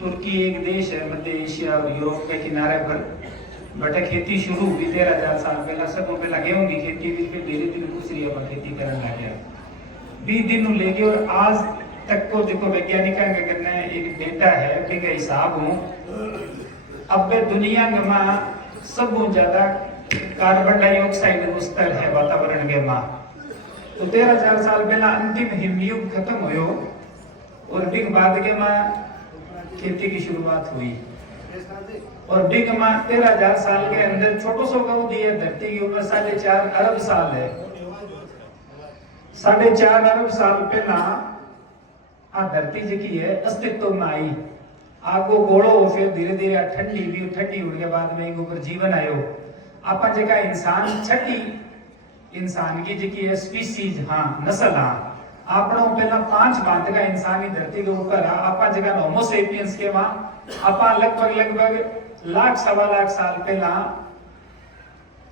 तुर्की एक देश है मध्य एशिया और यूरोप के किनारे पर। बटे खेती शुरू भी 13,000 साल पहला सब पहला गेहूं की खेती भी, फिर धीरे धीरे दूसरी अपन खेती करने लगे 20 दिन लेके। और आज तक को देखो वैज्ञानिकों के करना एक डेटा है के हिसाब हूँ अब दुनिया में सब ज्यादा कार्बन डाइऑक्साइड स्तर है वातावरण के मां। तो 13,000 साल पहला अंतिम हिमयुग खत्म हुयो और बिग बाद के मां खेती की शुरुआत हुई। और बिग मां 13,000 साल के अंदर छोटो सो गाँव दिए धरती की उम्र 4.5 अरब साल है। 4.5 अरब साल पहला आ धरती जी है अस्तित्व में आई। आगो गोड़ो फिर धीरे धीरे ठंडी भी ठंडी होने के बाद में ऊपर जीवन आयो। आपा जगह इंसान छठी इंसान की जी है स्पीसीज हाँ नस्ल हाँ आपनो पहला 5 भांत का इंसान ही धरती के ऊपर आ। आपा जगह होमो सेपियंस के वहां आपा लगभग लाख सवा लाख साल पहला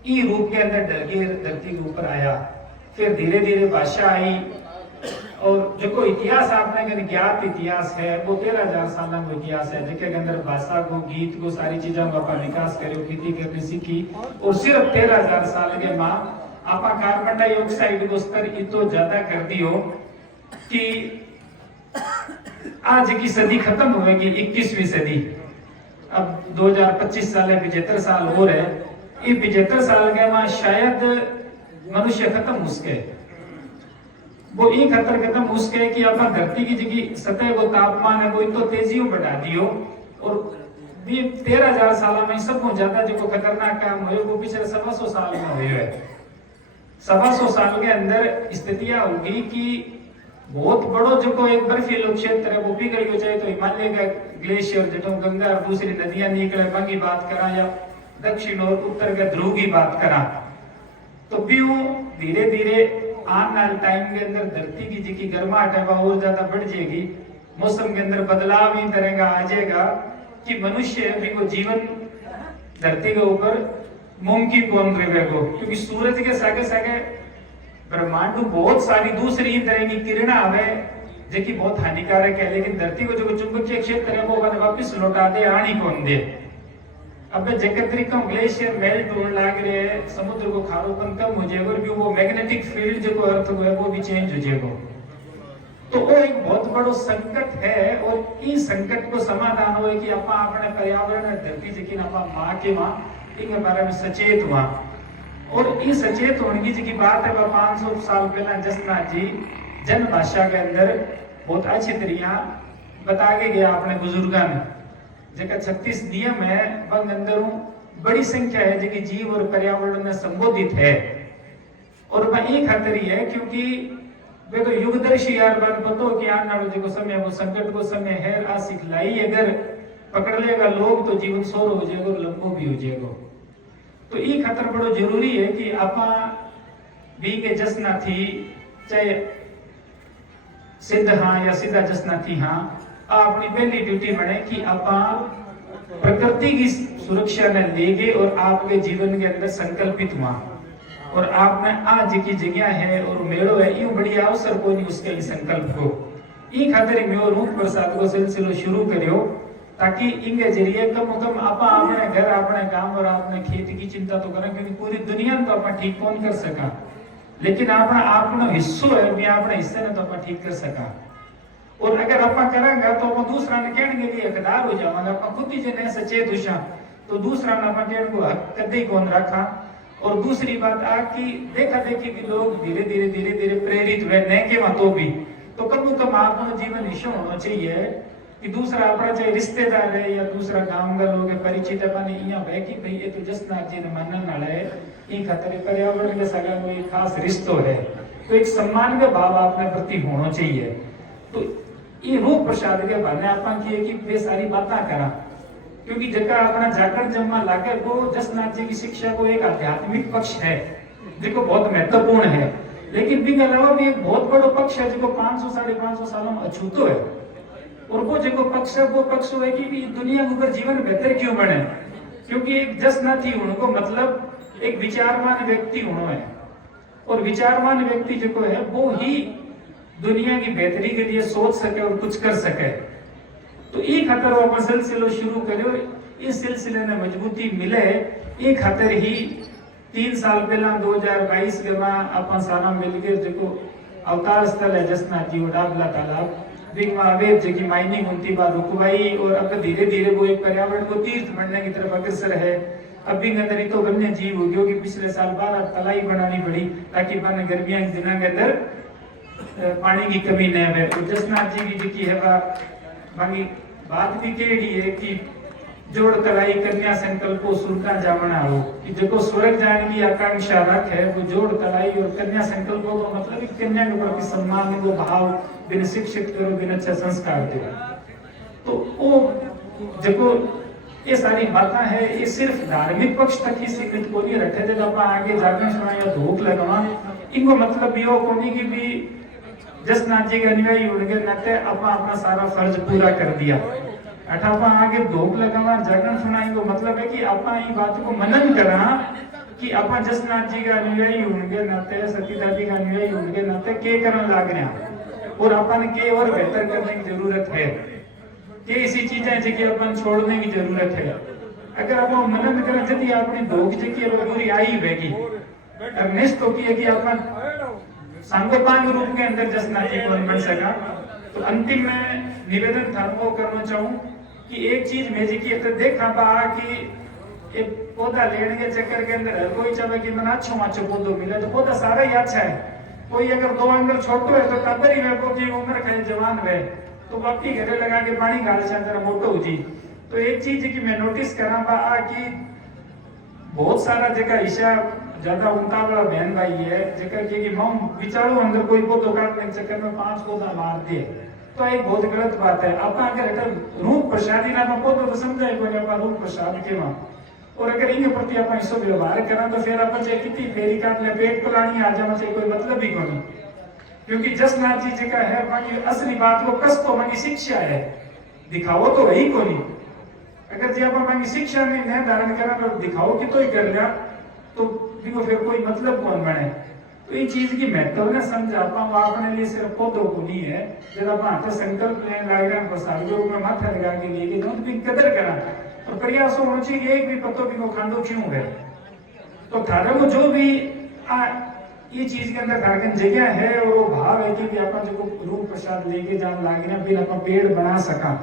ई रूप के अंदर डर के धरती के ऊपर आया। फिर धीरे धीरे भाषा आई और जो इतिहास आपने ज्ञात इतिहास है वो 13,000 साल का इतिहास है जिसके अंदर भाषा को गीत को सारी चीजों का विकास करो खेती करनी सीखी। और सिर्फ 13,000 साल के मां आपा कार्बन डाइऑक्साइड को स्तर इतो ज्यादा कर दियो कि आज की सदी खत्म होगी 21वीं सदी। अब 2025 साल है 75 साल हो रहे। ये 75 साल के मां शायद मनुष्य खत्म उसके वो एक खतर खत्म उसके कि अपन धरती की जगह सतह को तापमान है वो तो तेजी बढ़ा दियो। और 13,000 साल में सब ज्यादा जो खतरनाक काम हुए वो पिछले 125 साल में हुए है। 125 साल के अंदर स्थितियां होगी कि बहुत बड़ो जो एक बर्फीलो क्षेत्र है वो पिघल गयो। चाहे तो हिमालय का ग्लेशियर जो गंगा और दूसरी नदियां निकले की बात करा या दक्षिण और उत्तर के ध्रुव की बात करा तो भी वो धीरे धीरे आने वाले टाइम के अंदर धरती की जी गर्माहट है वह और ज्यादा बढ़ जाएगी। मौसम के अंदर बदलाव ही तरह का आ जाएगा कि मनुष्य भी को जीवन धरती के ऊपर मुमकिन कौन रहेगा क्योंकि सूरज के सागे सागे ब्रह्मांड बहुत सारी दूसरी तरह की किरण आवे जो कि बहुत हानिकारक है। लेकिन धरती को जो चुंबकीय क्षेत्र है वो वापस लौटा दे आनी कौन दे। अब जगतरिकम ग्लेशियर मेल्ट होने लग रहे हैं समुद्र को खारोपन कम हो जाएगा और भी वो मैग्नेटिक फील्ड जो अर्थ है वो भी चेंज हो जाएगा। तो वो एक बहुत बड़ो संकट है और इस संकट को समाधान हो कि अपा अपने पर्यावरण धरती जी माँ के माँ इनके बारे में सचेत हुआ। और इस सचेत होने की बात है 500 साल पहला जसनाथ जी जन भाषा के अंदर बहुत अच्छी तरह बता के गया अपने बुजुर्गों ने जगह 36 नियम है वह अंदर बड़ी संख्या है जो जीव और पर्यावरण में संबोधित है। और वह एक खातिर ही है क्योंकि वे तो युगदर्शी यार बात पतो कि आने वाले जो समय वो संकट को समय है आ सिखलाई अगर पकड़ लेगा लोग तो जीवन सौर हो जाएगा और लंबो भी हो जाएगा। तो ये खतर बड़ो जरूरी है कि आपा भी के जसना थी चाहे सिद्ध हाँ या सीधा जसना थी हाँ अपनी पहली ड्यूटी बने कि आपा प्रकृति की सुरक्षा में लेगे और आपके जीवन के अंदर संकल्पित हुआ। और आप में आज की जगह है और मेड़ो है यूं बढ़िया अवसर को नहीं उसके लिए संकल्प को ई खातिर मैं रूप प्रसाद को सिलसिलो शुरू करियो ताकि इनके जरिए कम से कम आप अपने घर अपने काम और अपने खेत की चिंता तो करें क्योंकि पूरी दुनिया तो आप ठीक कौन कर सका लेकिन अपना हिस्सो है भी अपने हिस्से ने तो आप ठीक कर सका। और अगर आप करेंगे तो आप दूसरा ने कहने के लिए हकदार हो जाएंगे। आप खुद ही जने सचेत हुआ तो दूसरा ने आप कहने को हक कदे कौन रखा। और दूसरी बात आ कि देखा देखी कि लोग धीरे धीरे धीरे धीरे प्रेरित हुए न के तो भी तो कम से कम अपना जीवन हिस्सा होना चाहिए कि दूसरा अपना चाहे रिश्तेदार है या दूसरा गांव का लोग है परिचित अपने यहाँ है कि भाई ये तो जसनाथ जी ने मानने वाला है ये खातिर पर्यावरण के सगा कोई खास रिश्तो है तो एक सम्मान का भाव अपने प्रति होना चाहिए। तो ये रूप प्रसाद के बहाने आप किए कि वे सारी बातें करा क्योंकि जगह अपना जाकर जम्मा लाकर वो जसनाथ जी की शिक्षा को एक आध्यात्मिक पक्ष है जो बहुत महत्वपूर्ण है। लेकिन भी अलावा भी एक बहुत बड़ा पक्ष है जो 500 550 सालों में अछूतो है। और वो जो पक्ष है वो पक्ष है कि दुनिया के ऊपर जीवन बेहतर क्यों बने क्योंकि एक जसनाथी उनको मतलब एक विचारमान व्यक्ति होना है। और विचारमान व्यक्ति जो है वो ही दुनिया की बेहतरी के लिए सोच सके और कुछ कर सके। तो ये खातर वो अपन सिलसिलो शुरू करो, इस सिलसिले ने मजबूती मिले। ये खातर ही 3 साल पहला 2022 के बाद अपन सारा मिलकर जो अवतार स्थल है जसनाथ जी डाबला तालाब बिंगमावेद जी की माइनिंग होती बात रुकवाई, और अब धीरे धीरे वो एक पर्यावरण को तीर्थ बनने की तरफ अग्रसर है। अब भी अंदर ही तो वन्य जीव हो गयो कि पिछले साल 12 तलाई बनानी पड़ी ताकि बन गर्मियां के दिनों के अंदर पानी की कमी न हो। तो जसनाथ जी की है बाकी बात भी केड़ी है कि जोड़ तलाई कन्या संकल्पो सुरता जामना हो कि जो स्वर्ग जाने की आकांक्षा रख है वो जोड़ तलाई और कन्या संकल्पों का मतलब कन्या के प्रति सम्मान वो भाव बिन शिक्षित करो बिन अच्छा संस्कार दो। तो वो जो ये सारी बातें है ये सिर्फ धार्मिक पक्ष तक ही सीमित को नहीं रखे। जब आप आगे जागरण सुना या धूप लगवा इनको मतलब भी हो कोनी की भी जसनाथ जी के अनुयायी उनके नाते अपना सारा फर्ज पूरा कर दिया। अठापा आगे धूप लगावा जागरण सुनाई को मतलब है कि अपना ये बात को मनन करा कि अपना जसनाथ जी का अनुयायी उनके नाते सतीदादी जी का अनुयायी उनके नाते के करन लाग रहा और अपन के और बेहतर करने की जरूरत है। ये ऐसी चीजें जो कि अपन छोड़ने की जरूरत है। अगर आप मनन करें यदि अपनी धोख जी की बुरी आई बेगी अब निश्चित तो की है कि अपन सांगोपांग रूप के अंदर जसनाथ जी को बन सका। तो अंतिम में निवेदन धर्मों करना चाहूं कि एक चीज में जी की देखा पा कि एक पौधा लेने के चक्कर के अंदर कोई चाहे कि मैंने अच्छो पौधो मिले तो पौधा सारा ही अच्छा है। कोई अगर 2 आंगल छोटो है तो टब्बर ही में की उम्र खाए जवान है तो बाकी घरे लगा के पानी गाल से अंदर मोटो हो जी। तो एक चीज की मैं नोटिस करा पा कि बहुत सारा जगह ईशा ज्यादा उतावला बहन भाई है जगह की मम विचारो अंदर कोई पौधो काटने के चक्कर में 5 पौधा मार दिए तो एक बहुत गलत बात है। आप अगर रूप प्रसादी ना पौधो तो समझाए कोई आप रूप प्रसाद के वहां और अगर इनके प्रति आप ऐसा व्यवहार करा तो फिर अपन चाहे कितनी फेरी काट ले पेट पुलानी आ जाना चाहिए कोई मतलब ही नहीं। क्योंकि जसनाथ जी जी का है मांगी असली बात को कस तो मांगी शिक्षा है दिखाओ तो वही को नहीं। अगर जी आप मांगी शिक्षा में न धारण करा तो दिखाओ कि तो ही कर लिया तो फिर कोई मतलब कौन बने। तो ये चीज की महत्व ने समझा पाऊँ अपने लिए सिर्फ पौधों को नहीं है जब आप हाथ संकल्प लेने लग रहे प्रसाद के रूप में माथा लगा के लेके तो उनकी कदर करा और प्रयास होना चाहिए एक भी पत्तों की को खांडो क्यों है। तो थारे को जो भी ये चीज के अंदर खाकर जगह है और वो भाव है कि आप जो रूप प्रसाद लेके जान लागे ना फिर आप पेड़ बना सका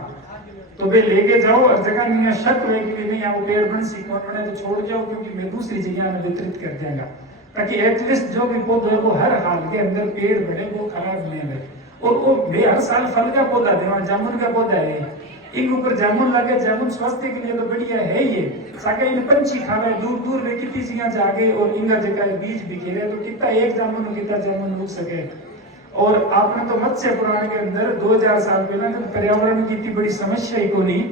तो वे लेके जाओ और जगह नहीं शक है कि नहीं आप पेड़ बन सी कौन बने तो छोड़ जाओ क्योंकि मैं दूसरी जगह में वितरित कर देगा ताकि एटलीस्ट जो भी पौधे है वो हर हाल के अंदर पेड़ बने वो खराब नहीं है। और वो मैं हर साल फल का पौधा देवा जामुन का पौधा है इनके ऊपर जामुन लगे जामुन स्वास्थ्य के लिए तो बढ़िया है ये साके इन पंछी खावे दूर दूर में कितनी सियां जागे और इनका जगह बीज बिखेरे तो कितना एक जामुन कितना जामुन उग सके। और आपने तो मत्स्य पुराण के अंदर 2000 साल पहले जब पर्यावरण की इतनी बड़ी समस्या ही को नहीं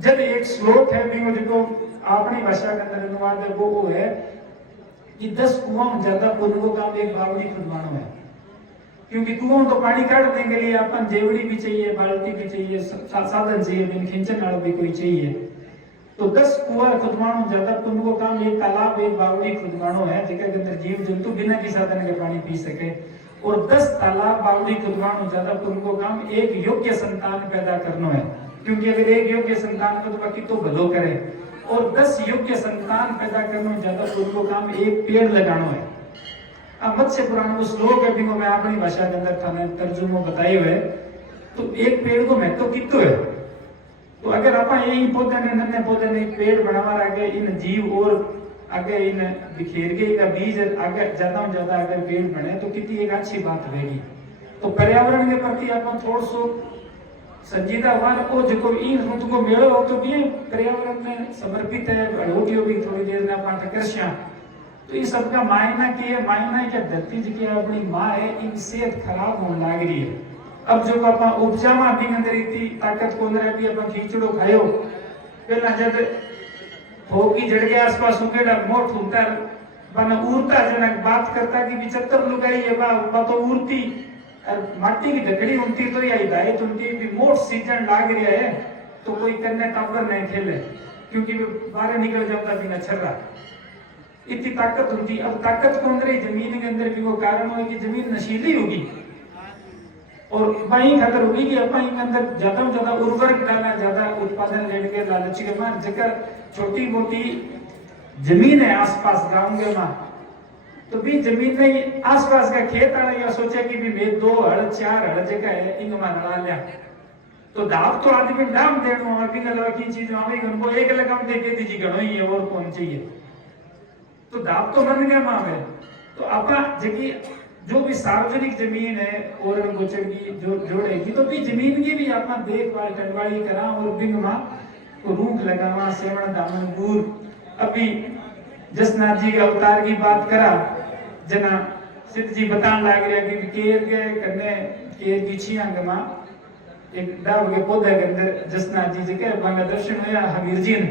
जब एक श्लोक है जो अपनी भाषा के अंदर अनुवाद है वो है कि 10 कुआं ज्यादा पुण्य का एक बावड़ी खुदवानो है। क्योंकि कुआं तो पानी काटने के लिए अपन जेवड़ी भी चाहिए बाल्टी भी चाहिए साधन चाहिए बिन खींचने वाला भी कोई चाहिए। तो 10 कुआं खुदवानो ज्यादा पुण्य को काम एक तालाब एक बावड़ी खुदवानो है जगह के अंदर जीव जंतु बिना किसी साधन के पानी पी सके। और 10 तालाब बावड़ी खुदवानो ज्यादा पुण्य को काम एक योग्य संतान पैदा करना है। क्योंकि अगर एक योग्य संतान को तो बाकी तो भलो करे और 10 योग्य संतान पैदा करना ज्यादा पुण्य को काम एक पेड़ लगाना है। अब मत्स्य पुराण को श्लोक है बिको मैं अपनी भाषा के अंदर थाने तर्जुमो बताए हुए तो एक पेड़ को महत्व कितो है। तो अगर आप यही पौधे ने नन्हे पौधे ने पेड़ बनावा आगे इन जीव और आगे इन बिखेर के इनका बीज आगे ज्यादा अगर पेड़ बने तो कितनी एक अच्छी बात रहेगी। तो पर्यावरण के प्रति आप थोड़ा सो संजीदा वार को जो इन ऋतु को मेलो हो तो भी पर्यावरण में समर्पित है अड़ोटियों भी थोड़ी देर में आप आकर्षण तो इन सबका मायना की है मायना है कि धरती जी की अपनी माँ है इन सेहत खराब होने लग रही है। अब जो आप उपजावा भी अंदर इतनी ताकत को अंदर भी आप खींचड़ो खायो पहला जब होगी जड़ के आसपास उगेड़ा मोट होता बना उड़ता जनक बात करता कि 75 लुगाई है बा तो उड़ती और माटी की ढकड़ी उनती तो या हिदायत उनती भी मोट सीजन लाग रहा है तो कोई करने टापर नहीं खेले क्योंकि बाहर निकल जाता बिना छर्रा इतनी ताकत होती। अब ताकत को अंदर जमीन के अंदर भी वो कारण हो कि जमीन नशीली होगी और वही खतर होगी कि अपन के अंदर ज्यादा से ज्यादा उर्वरक डालना, ज्यादा उत्पादन लेने के लालच के मार जगह छोटी मोटी जमीन है आसपास गाँव के मां, तो भी जमीन में आसपास का खेत आना या सोचा कि भी मैं 2 हड़ 4 हड़ जगह है इन लड़ा लिया, तो दाव तो आदमी दाम देनो और भी अलावा की चीज आवे उनको एक लगाम दे के दीजिए गणो ही है और कौन चाहिए, तो दाव तो बन गया मां में। तो अपना जगह जो भी सार्वजनिक जमीन है और गोचर की जो जोड़ेगी, तो भी जमीन की भी अपना देखभाल टंडवाली करा और बिंग मां को रूख लगावा सेवण दामन गुर। अभी जसनाथ जी के अवतार की बात करा जना सिद्ध जी बतान लाग रहा कि केर के कन्ने केर की छियांग मां एक डाब के पौधे के अंदर जसनाथ जी के बांगा दर्शन हुआ हबीर जी ने,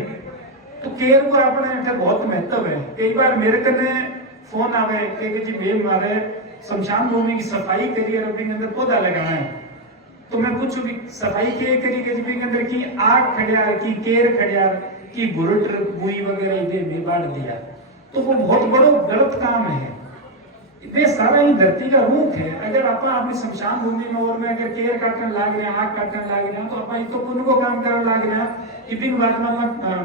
तो केर को अपने बहुत महत्व है। कई बार मेरे कने फोन आवे कि जी बे मारे शमशान भूमि की सफाई करिए और बिंग अंदर पौधा लगाना है, तो मैं पूछूं कि सफाई के करी के बिंग अंदर की आग खड़ियार की केर खड़ियार की गुरट बुई वगैरह इधे में बांट दिया, तो वो बहुत बड़ा गलत काम है। ये सारा ही धरती का रूप है। अगर आप अपनी शमशान भूमि में और में अगर केयर काटने लाग रहे हैं, आग काटने लाग रहे हैं, तो अपन तो पुण्य को काम करने लाग रहे हैं कि बिन बात में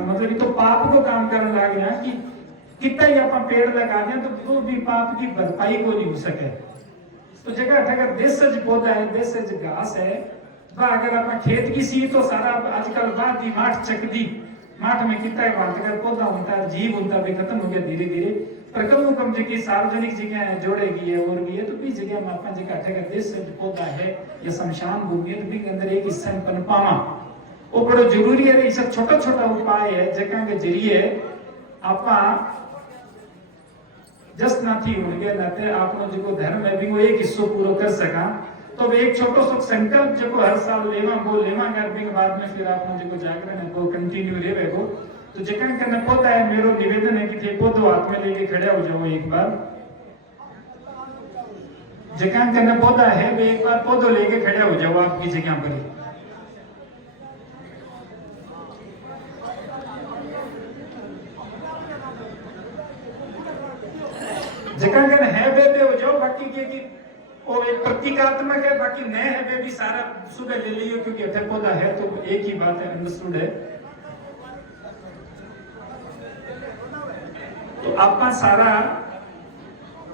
मतलब तो पाप को काम करने लाग रहे हैं कि कितना ही अपन पेड़ लगा दें तो वो भी पाप की भरपाई को नहीं हो सके। तो जगह अगर देशज पौधा है, देशज घास है, अगर अपन खेत की सी तो सारा आजकल बात ही माठ चक दी, माठ में कितना है पौधा होता है, जीव होता है, खत्म हो गया धीरे धीरे। पर कम कम जगह सार्वजनिक जगह जोड़ेगी है और भी है, तो भी जगह में अपन जगह अठे देश से पौधा है या शमशान भूमि है, तो भी अंदर एक हिस्सा पन पावा वो बड़ा जरूरी है। ये सब छोटा छोटा उपाय है जगह के जरिए आपा जस्ट नाथी होने नाते आपनो जो धर्म है भी वो एक हिस्सो पूरा कर सका। तो एक छोटो सो संकल्प जो हर साल लेवा वो लेवा करने के बाद में फिर आपनो जो जागरण है वो कंटिन्यू रहे वो। तो जगह करना पौधा है, मेरो निवेदन है कि थे पौधो हाथ में लेके खड़े हो जाओ एक बार। जगह करना पौधा है वो एक बार पौधो लेके खड़े हो जाओ आपकी जगह पर। जगह करना है बे हो जाओ, बाकी के वो एक प्रतीकात्मक है, बाकी न है वे भी सारा सुबह ले लियो क्योंकि अठे पौधा है तो एक ही बात है, अंडरस्टूड है। तो आपका सारा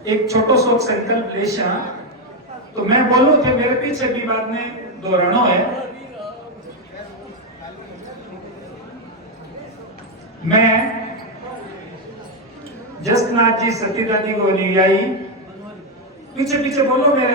एक छोटो सो संकल्प लेशा, तो मैं बोलूं कि मेरे पीछे भी बाद में दोहरानो है। मैं जसनाथ जी सती दादी को लियाई पीछे पीछे बोलो मेरे